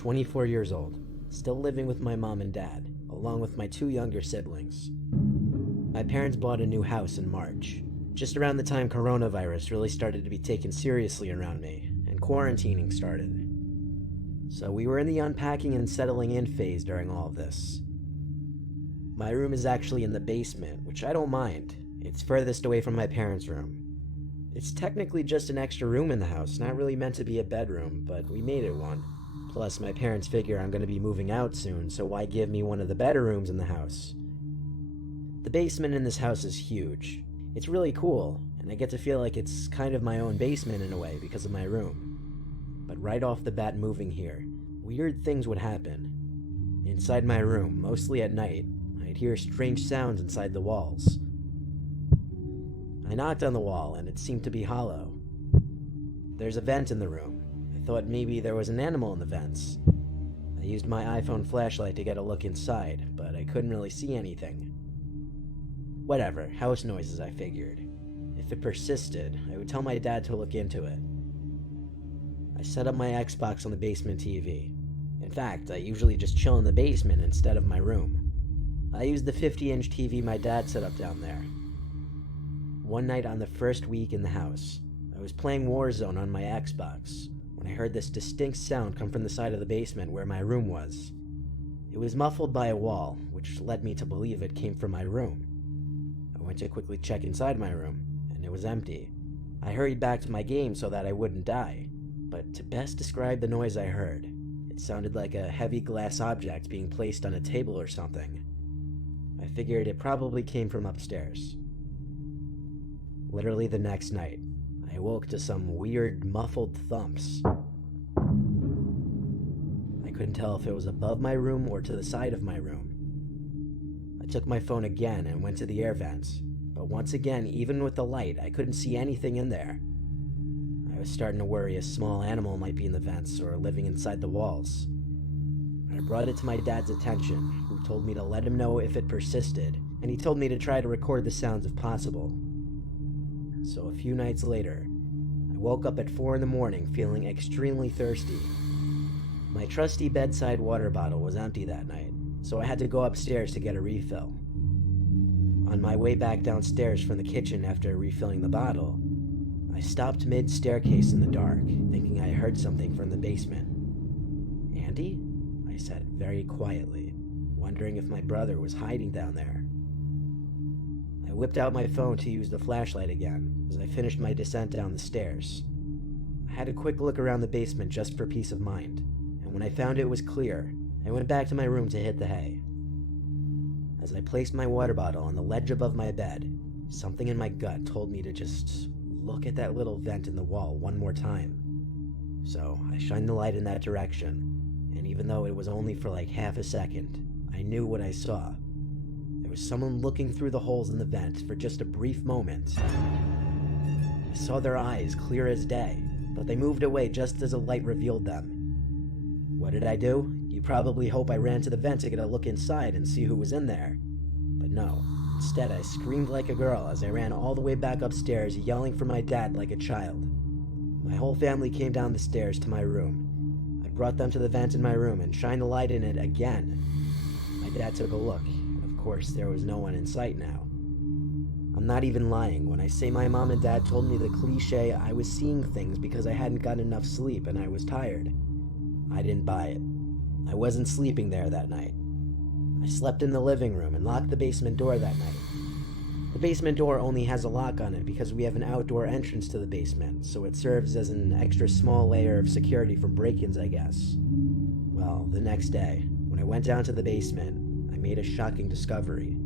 24 years old, still living with my mom and dad, along with my two younger siblings. My parents bought a new house in March, just around the time coronavirus really started to be taken seriously around me, and quarantining started. So we were in the unpacking and settling in phase during all of this. My room is actually in the basement, which I don't mind. It's furthest away from my parents' room. It's technically just an extra room in the house, not really meant to be a bedroom, but we made it one. Plus, my parents figure I'm going to be moving out soon, so why give me one of the better rooms in the house? The basement in this house is huge. It's really cool, and I get to feel like it's kind of my own basement in a way because of my room. But right off the bat moving here, weird things would happen. Inside my room, mostly at night, I'd hear strange sounds inside the walls. I knocked on the wall, and it seemed to be hollow. There's a vent in the room. I thought maybe there was an animal in the vents. I used my iPhone flashlight to get a look inside, but I couldn't really see anything. Whatever, house noises, I figured. If it persisted, I would tell my dad to look into it. I set up my Xbox on the basement TV. In fact, I usually just chill in the basement instead of my room. I used the 50-inch TV my dad set up down there. One night on the first week in the house, I was playing Warzone on my Xbox when I heard this distinct sound come from the side of the basement where my room was. It was muffled by a wall, which led me to believe it came from my room. I went to quickly check inside my room, and it was empty. I hurried back to my game so that I wouldn't die, but to best describe the noise I heard, it sounded like a heavy glass object being placed on a table or something. I figured it probably came from upstairs. Literally the next night, I woke to some weird, muffled thumps. I couldn't tell if it was above my room or to the side of my room. I took my phone again and went to the air vents, but once again, even with the light, I couldn't see anything in there. I was starting to worry a small animal might be in the vents or living inside the walls. I brought it to my dad's attention, who told me to let him know if it persisted, and he told me to try to record the sounds if possible. So a few nights later, I woke up at 4 in the morning feeling extremely thirsty. My trusty bedside water bottle was empty that night, so I had to go upstairs to get a refill. On my way back downstairs from the kitchen after refilling the bottle, I stopped mid-staircase in the dark, thinking I heard something from the basement. "Andy?" I said very quietly, wondering if my brother was hiding down there. I whipped out my phone to use the flashlight again as I finished my descent down the stairs. I had a quick look around the basement just for peace of mind, and when I found it was clear, I went back to my room to hit the hay. As I placed my water bottle on the ledge above my bed, something in my gut told me to just look at that little vent in the wall one more time. So I shined the light in that direction, and even though it was only for like half a second, I knew what I saw. There was someone looking through the holes in the vent for just a brief moment. I saw their eyes clear as day, but they moved away just as the light revealed them. What did I do? You probably hope I ran to the vent to get a look inside and see who was in there. But no, instead I screamed like a girl as I ran all the way back upstairs, yelling for my dad like a child. My whole family came down the stairs to my room. I brought them to the vent in my room and shined the light in it again. My dad took a look. Of course, there was no one in sight now. I'm not even lying when I say my mom and dad told me the cliche I was seeing things because I hadn't gotten enough sleep and I was tired. I didn't buy it. I wasn't sleeping there that night. I slept in the living room and locked the basement door that night. The basement door only has a lock on it because we have an outdoor entrance to the basement, so it serves as an extra small layer of security from break-ins, I guess. Well, the next day, when I went down to the basement, I made a shocking discovery.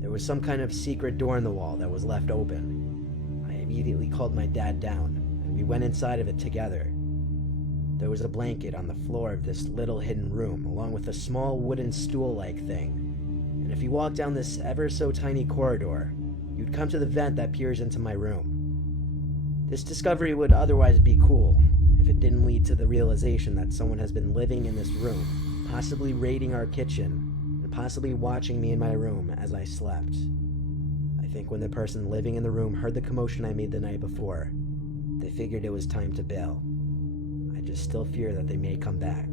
There was some kind of secret door in the wall that was left open. I immediately called my dad down, and we went inside of it together. There was a blanket on the floor of this little hidden room, along with a small wooden stool-like thing. And if you walk down this ever-so-tiny corridor, you'd come to the vent that peers into my room. This discovery would otherwise be cool, if it didn't lead to the realization that someone has been living in this room, possibly raiding our kitchen, and possibly watching me in my room as I slept. I think when the person living in the room heard the commotion I made the night before, they figured it was time to bail. I just still fear that they may come back.